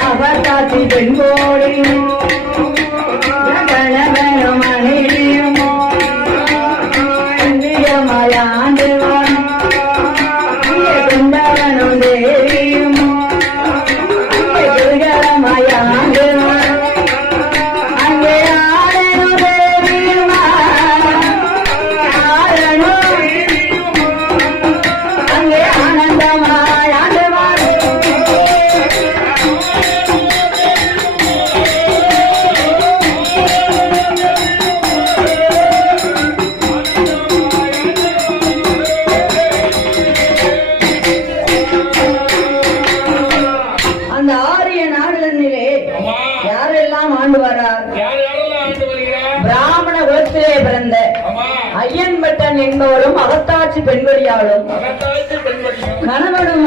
அவகாசி பெண்கோடி மனைவியும் மயாண்டுவான் கொண்டவனும் தேவியும் மயாண்டுவான் அங்கே ஆடனும் தேவியுமா அங்கே ஆனந்தமாயாண்டுவான் அந்த ஆரிய நாடுகளிலே யாரெல்லாம் ஆண்டு வரார்? பிராமண குலத்திலே பிறந்த ஐயன்பட்டன் என்பவரும் அகத்தாட்சி பெண்வழியாலும் கணவனும்